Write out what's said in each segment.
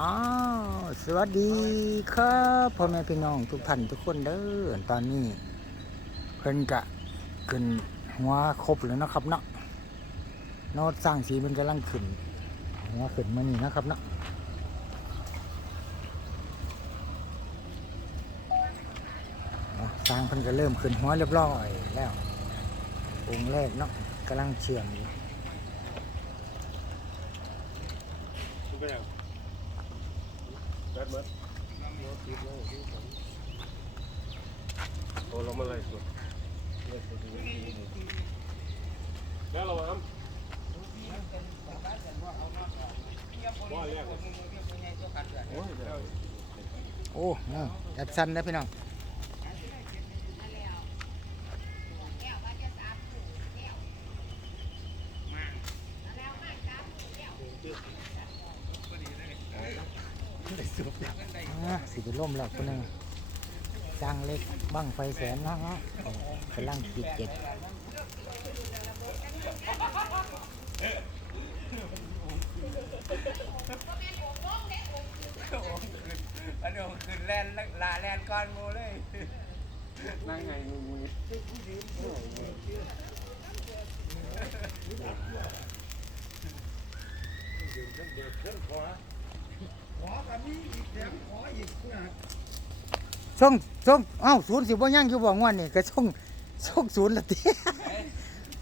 อ้าวสวัสดีครับพ่อแม่พี่น้องทุกท่านทุกคนเด้อตอนนี้ เพิ่นกะขึ้นหัวครบแล้วนะครับเนาะโนดสร้างสีมันกำลังขึ้นหัวขึ้นมานี่นะครับเนาะอะสร้างเพิ่นก็เริ่มขึ้นหัวเรียบร้อยแล้วองค์แรกเนาะกำลังเชื่อมอยู่ คุณไปยังแบดเมิดโอ้เรามาไลยสุดแล้วเราทำว่าแรกโอ้ยเดี๋ยวโอ้แอดซันนะพี่น้อง อะสิเป็น ล่มแล้วคนหนึงจ้างเล็กบังไฟแสนเนาะเนาะกำลังปิดเจ็ดอันนี้ขึ้นแลนลาแลนก้อนมูเลยนั่งไงงูงู ส่งส่งเอ้าศูนย์สิบ่ยังอยู่บ่งวนนี่ก็ส่งส่งศูนย์ละติ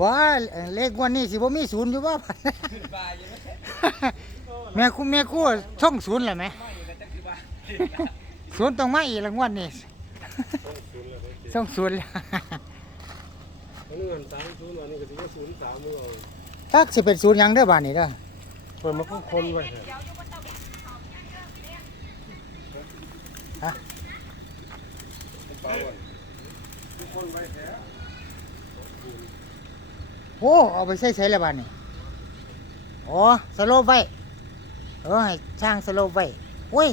บ่เอ่อเลขงวันนี้สิบ่มีศูนย์อยู่บ้างไม่ใช่แม่คุณแม่ครู่ส่งศูนย์ล้วไหมไม่อยู่แล้วจะคือบาศูนย์ต้องมาอีกละงวดนี่ศูนย์เลยส่งศูนย์แล้วอันนี้เงินสามศูนย์อันนี้ก็ถือว่าศูนย์สามมือเราตักสิเป็นศูนย์ยังเด้อบ้านนี้เด้อเปิดมาพุ่งคนไว้ เถอะเปล่าอะพุ่งคนไว้แท้โอ้เอาไปใช้ใช้แล้วบ้านนี้อ๋อสโลปไว้เออให้ช่างสโลปไว้โอ้ย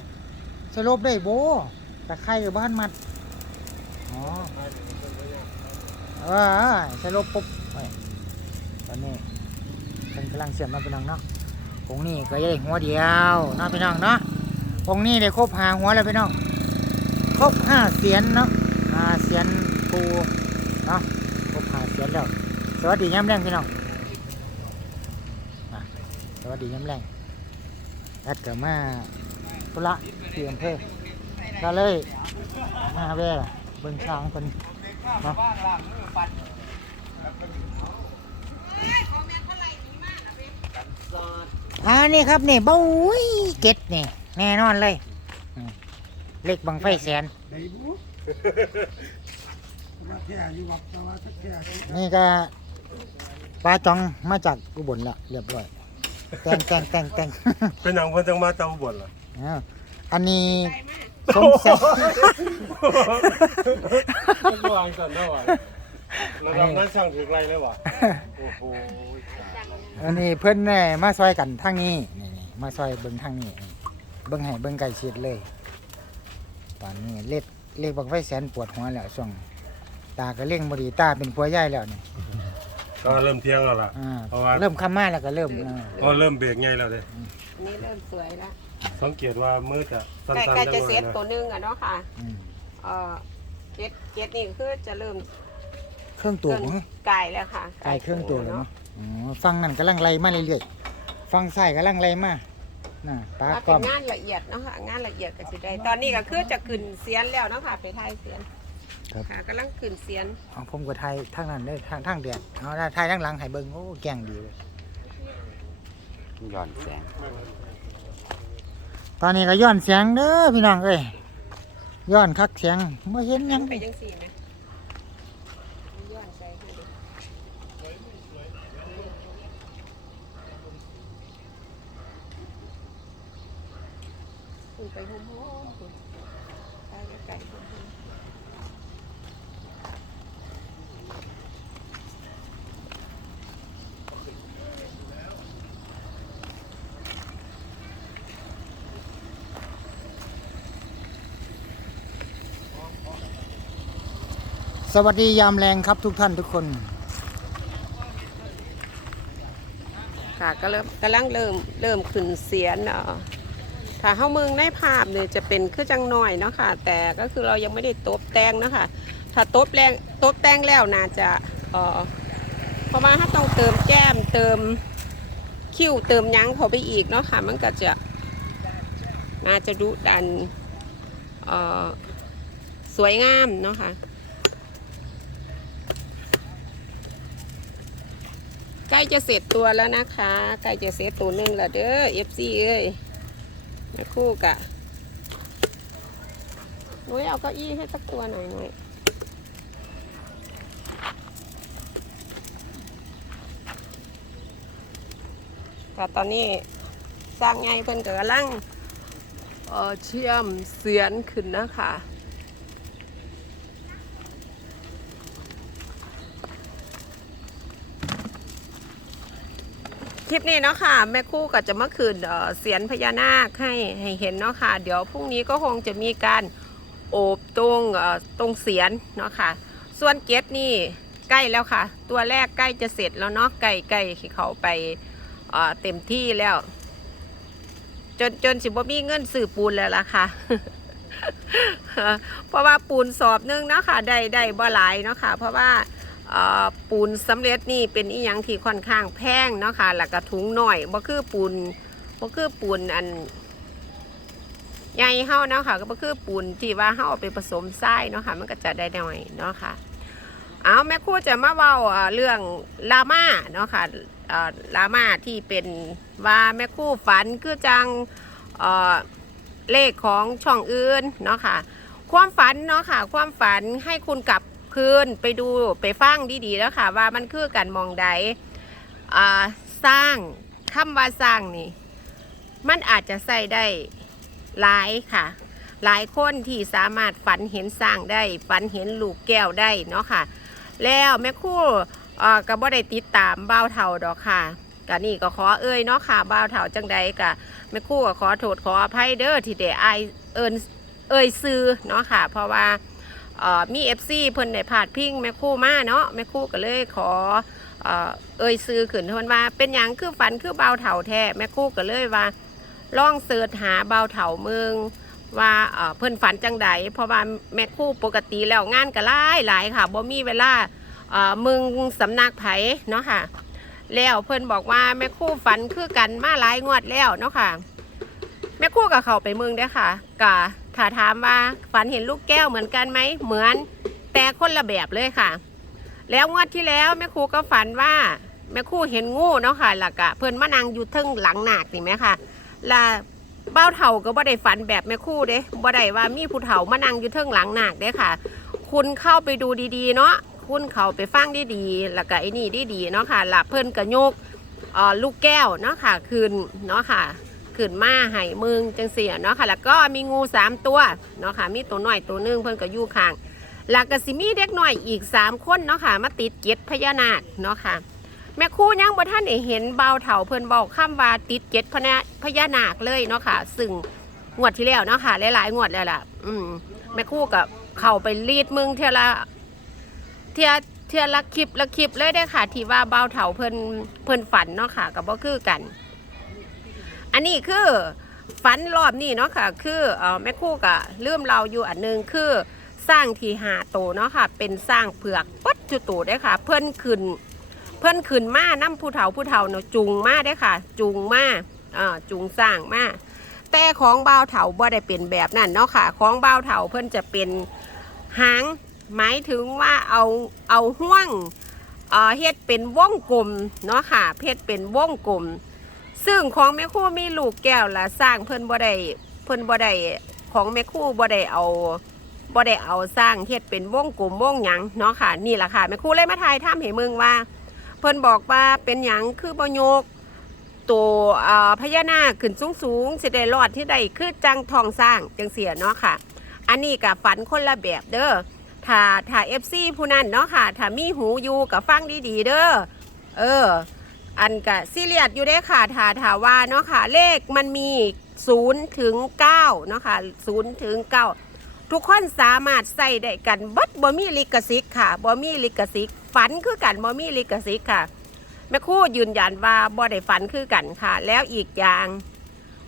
สโลปได้โบตะไคร้กับบ้านมัดอ๋อเออสรุปปุ๊บไปตอนนี้เป็นกำลังเสียบมาเป็นน้องเนาะองนี้ก็ยังหัวเดียวเนาะพี่น้องเนาะองนี้ได้ครบหาหัวแล้วพี่น้อง ครบห้าเสียนเนาะห้าเสียนปูเนาะครบห้าเสียนแล้ว สวัสดีย้ำแรงพี่น้องอะสวัสดีย้ำแรงแอดเกิดมาธุระที่อำเภอก็เลยมาแว่เบิ่งช้างคนบ้างล่างมือปัดอ่านี่ครับนี่บ้ยเก็ดนี่แน่นอนเลย เล็กบังไฟแสนได้บุมาแค่อยู่วัดแต่ว่าสักแค่นี่ก็ปลาจองมาจากอุบลแล้วเรียบร้อยแต่งแต่งแต่งแต่ง เป็นหนังเพิ่นจังมาเจ้าบ่นล่ะอ้าวอันนี้สงสัยต้องวางก่อนนะวะระดับนั้นช่างถึงไรแล้ววะโอ้โหอันนี้เพื่อนแน่มาซอยกันทางนี้นี่นี่มาซอยเบิ้งทางนี้ เบิ้งให้เบิ้งไก่ชิดเลย ตอนนี้เล็กเล็กบังไฟแสนปวดหัวแล้วช่วงตาก็เล่งบดีตาเป็นผัวใหญ่แล้วนี่ก็เริ่มเที่ยงแล้วล่ะ อ่าเพราะว่าเริ่มคำมาแล้วก็เริ่มอ่าก็เริ่มเบรกไงแล้วเด้นี่เริ่มสวยแล้วสังเกตว่ามือจะสั้นใกล้ๆใกล้จัจะงเซเลยตนะตัวหนึงอะเนาะค่ะอืมเอ่อเจ็ดเจ็ดนี่คือจะเริ่มเครื่องตัวของ ไก่แล้วค่ะกายเครื่องตัวแล้วเนาะอ๋อฟังนั่นกำลังไล่มาเรื่อยๆ ฟังใส่กำลังไล่มา น่ะปลาว่าก้เป็อนม งานละเอียดเนาะค่ะงานละเอียดก็สิได้ตอนนี้ก็คือจะขึ้นเสียนแล้วเนาะค่ะไปทายเสียนค่ะกำลังขึ้นเสียนเอาผมก็ไทยทางนั้นได้ทางทางแดดเอาได้ไทยทางหลังให้เบิ่งโอ้แกงดีเลยย้อนแสงตอนนี้ก็ย้อนเสียงเด้อพี่น้องเอ้ยย้อนคักเสียงไม่เห็นหยังไปยังสี่ไหมย้อนใจให้ดู คุณไปโฮมๆคุณตายไก่โฮมๆสวัสดียามแรงครับทุกท่านทุกคน ค่ะก็เริ่มกำลังเริ่มเริ่มขึ้นเสียนเนาะ ทค่ะเฮาเมืองในภาพเนี่ยจะเป็นคือจังหน้อยเนาะค่ะ แต่ก็คือเรายังไม่ได้ตบแต่งเนาะค่ะ ถ้าตบแรงตบแต่งแล้วน่าจะเออเพราะว่าถ้าต้องเติมแก้มเติมคิ้วเติมยั้งเข้าไปอีกเนาะค่ะ มันก็จะน่าจะดุดันเออสวยงามเนาะค่ะใกล้จะเสร็จตัวแล้วนะคะ ใกล้จะเสร็จตัวหนึ่งแล้วเด้อ FC เอ้ย แม่คู่กะนุ้ยเอาเก้าอี้ให้สักตัวหน่อยหน่อยค่ะตอนนี้สร้างไงเพื่อนก็กำลังเอ่อเชื่อมเสียนขึ้นนะคะ คลิปนี้เนาะค่ะ แม่คู่ก็จะเมาคืนเสียนพญานาคให้ให้เห็นเนาะค่ะ เดี๋ยวพรุ่งนี้ก็คงจะมีการโอบตรงตรงเสียนเนาะค่ะ ส่วนเกตนี่ใกล้แล้วค่ะ ตัวแรกใกล้จะเสร็จแล้วเนาะใกล้ใกล้เขาไปเเต็มที่แล้ว จนจนสิบ่มีเงินซื้อปูนแล้วล่ะค่ะ เพราะว่าปูนสอบนึงเนาะค่ะได้ได้บ่หลายเนาะค่ะ เพราะว่า ปูนสำเร็จนี่เป็นอีหยังที่ค่อนข้างแพงเนาะค่ะแล้วก็ถุงหน่อยบ่คือปูนบ่คือปูนอันใหญ่เฮาเนาะค่ะก็บ่คือปูนที่ว่าเฮาเอาไปผสมทรายเนาะค่ะ มันก็จะได้หน่อยเนาะค่ะเอาแม่ครูจะมาเว้าเรื่องลาม่าเนาะค่ะเอ่อลาม่าที่เป็นว่าแม่ครูฝันคือจังเเลขของช่องอื่นเนาะค่ะ ความฝันเนาะค่ะ ความฝันให้คุณกลับ คืนไปดูไปฟังดีๆแล้วค่ะ ว่ามันคือการมองใดอ่าสร้างคำว่าสร้างนี่ มันอาจจะใส่ได้หลายค่ะ หลายคนที่สามารถฝันเห็นสร้างได้ ฝันเห็นลูกแก้วได้เนาะค่ะ แล้วแม่คู่อ่อก็บ่ได้ติดตามบ้าวเทาดอกค่ะก็นี่ก็ขอเอ่ยเนาะค่ะบ้าวเทาจังใดก็แม่คู่ก็ขอโทษขออภัยเด้อที่ได้อายเอินเอ่ยซื้อเนาะค่ะ เพราะว่า มีเอฟซีเพิ่นได้พาดพิงแม่คู่มาเนาะแม่คู่ก็เลยขอเอ่ยซื้อขึ้นเพิ่นว่าเป็นหยังคือฝันคือเบาเถาแท้แม่คู่ก็เลยว่าล่องเสิร์ชหาเบาเถาเมืองว่าเอ่อเพิ่นฝันจังใดเพราะว่าแม่คู่ปกติแล้วงานก็หลายหลายค่ะบ่มีเวลาเอ่อมึงสำนักไผเนาะค่ะ แล้วเพิ่นบอกว่าแม่คู่ฝันคือกันมาหลายงวดแล้วเนาะค่ะ แม่คู่กับเขาไปเมืองเด้อค่ะกะ ถ้าถามว่าฝันเห็นลูกแก้วเหมือนกันไหมเหมือนแต่คนละแบบเลยค่ะ แล้วงวดที่แล้วแม่ครูก็ฝันว่าแม่ครูเห็นงูเนาะค่ะแล้วก็เพิ่นมานั่งอยู่ทึ่งหลังหนักนี่ไหมค่ะและเบ้าเฒ่าก็บ่ได้ฝันแบบแม่ครูเด้บ่ได้ว่ามีผู้เฒ่ามานั่งอยู่เทึงหลังหนักเด้ค่ะ คุณเข้าไปดูดีๆเนาะคุณเข้าไปฟังดีๆแล้วก็ไอ้นี่ดีๆเนาะค่ะหลับเพิ่นก็โยกอ่อลูกแก้วเนาะค่ะคืนเนาะค่ะ ขึ้นมาให้มึงจังเสียเนาะค่ะ แล้วก็มีงูสามตัวเนาะค่ะมีตัวหน้อยตัวหนึงเพิ่นก็อยู่ข้างแล้วก็สิมีเด็กหน้อยอีกสามคนเนาะค่ะมาติดเก็ดพญานาคเนาะค่ะแม่ครู่ยังบ่ท่านเห็นเบาเถาเพิ่นบอกคำว่าติดเก็ดพญาพญานาคเลยเนาะค่ะ ซึ่งงวดที่แล้วเนาะค่ะหลายๆงวดแล้วล่ะ อืมแม่ครู่กับเข้าไปรีดมึงเท่าละเท่าเท่าละคลิปละคลิปเลยได้ค่ะ ที่ว่าเบาเถาเพิ่นเพิ่นฝันเนาะค่ะกับบ่คือกัน อันนี้คือฝันรอบนี้เนาะค่ะ คืออแม่คู่กะลืมเราอยู่อันหนึงคือสร้างทีหาโตเนาะค่ะ เป็นสร้างเผือกปัดจุโตได้ค่ะ เพิ่นขึ้น เพิ่นขึ้นมาน้ำผู้เฒ่าผู้เฒ่าเนาะจูงมาได้ค่ะจูงมาอ่าจูงสร้างมาแต่ของบ่าวเฒ่าบ่ได้เป็นแบบนั้นเนาะค่ะ ของบ่าวเฒ่าเพิ่นจะเป็นหางหมายถึงว่าเอาเอาห่วงเอ่อเฮ็ดเป็นวงกลมเนาะค่ะเฮ็ดเป็นวงกลม ซึ่งของแม่คู่มีลูกแก้วละสร้างเพิ่นบ่ได้เพิ่นบ่ได้ของแม่คู่บ่ได้เอาบ่ได้เอาสร้างเฮ็ดเป็นวงกลมวงหยังเนาะค่ะ นี่แหละค่ะแม่คู่เลยมาถ่ายทำให้มึงว่า เพิ่นบอกว่าเป็นหยังคือบ่โยกตัวเอ่อพญานาคขึ้นสูงๆสิได้รอดที่ใดคือจังทองสร้างจังเสียเนาะค่ะ อันนี้ก็ฝันคนละแบบเด้อถ้าถ้า FC ผู้นั้นเนาะค่ะถ้ามีหูอยู่ก็ฟังดีๆเด้อเออ อันกะซีเรียสอยู่ได้ค่ะถาถาว่าเนาะค่ะ เลขมันมี0ถึง9เนาะค่ะ0ถึง9ทุกคนสามารถใส่ได้กันบัดบ่มีลิขสิทธิ์ค่ะบ่มีลิขสิทธิ์ฝันคือกันบ่มีลิขสิทธิ์ค่ะแม่ครู่ยืนยันว่าบ่ได้ฝันคือกันค่ะ แล้วอีกอย่าง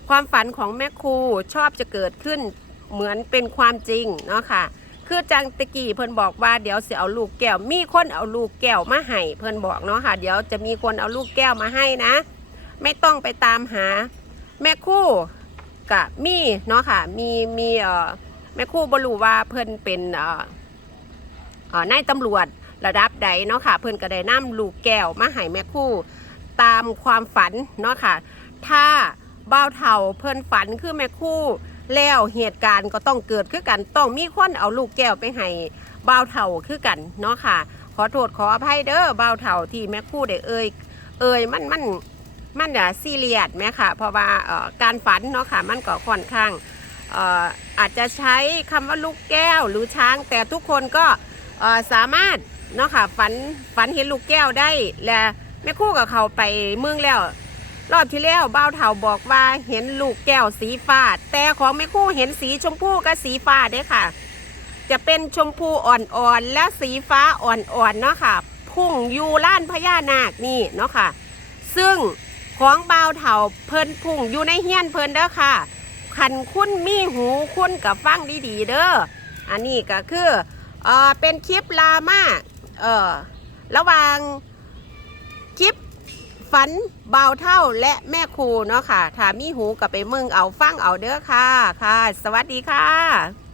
ความฝันของแม่ครูชอบจะเกิดขึ้นเหมือนเป็นความจริงเนาะค่ะ คือจังตะกี้เพิ่นบอกว่าเดี๋ยวสิเอาลูกแก้ว มีคนเอาลูกแก้วมาให้เพิ่นบอกเนาะค่ะ เดี๋ยวจะมีคนเอาลูกแก้วมาให้นะ ไม่ต้องไปตามหา แม่คู่กับมีเนาะค่ะ มีมีเอ่อแม่คู่บรูว่าเพิ่นเป็นเอ่อเอ่อนายตำรวจระดับใดเนาะค่ะ เพิ่นก็ได้นำลูกแก้วมาให้แม่คู่ตามความฝันเนาะค่ะ ถ้าเบ่าเฒ่าเพิ่นฝันคือแม่คู่ แล้วเหตุการณ์ก็ต้องเกิดคือกัน ต้องมีคนเอาลูกแก้วไปให้บ่าวเฒ่าคือกันเนาะค่ะ ขอโทษขออภัยเด้อบ่าวเฒ่าที่แม่คู่ได้เอ่ยเอ่ยมันมันมันอย่าซีเรียสไหมค่ะ เพราะว่าการฝันเนาะค่ะมันก็ค่อนข้างอาจจะใช้คำว่าลูกแก้วหรือช้าง แต่ทุกคนก็สามารถเนาะค่ะฝันฝันเห็นลูกแก้วได้และแม่คู่กับเขาไปเมืองแล้ว รอบที่แล้วบ้าวเถาบอกว่าเห็นลูกแก้วสีฟ้า แต่ของแม่คู่เห็นสีชมพูกับสีฟ้าเด้อค่ะ จะเป็นชมพูอ่อนๆและสีฟ้าอ่อนๆเนาะค่ะ พุ่งอยู่ล้านพญานาคนี่เนาะค่ะ ซึ่งของบ่าวเถาเพิ่นพุ่งอยู่ในเฮียนเพิ่นเด้อค่ะคันคุณมีหูคุณกับฟังดีๆเด้อ อันนี้ก็คือเออเป็นคลิปลามาเออระหว่างคลิป ฝันเบาเท่าและแม่ครูเนาะค่ะถ้ามีหูกับไปมึงเอาฟังเอาเด้อค่ะค่ะ สวัสดีค่ะ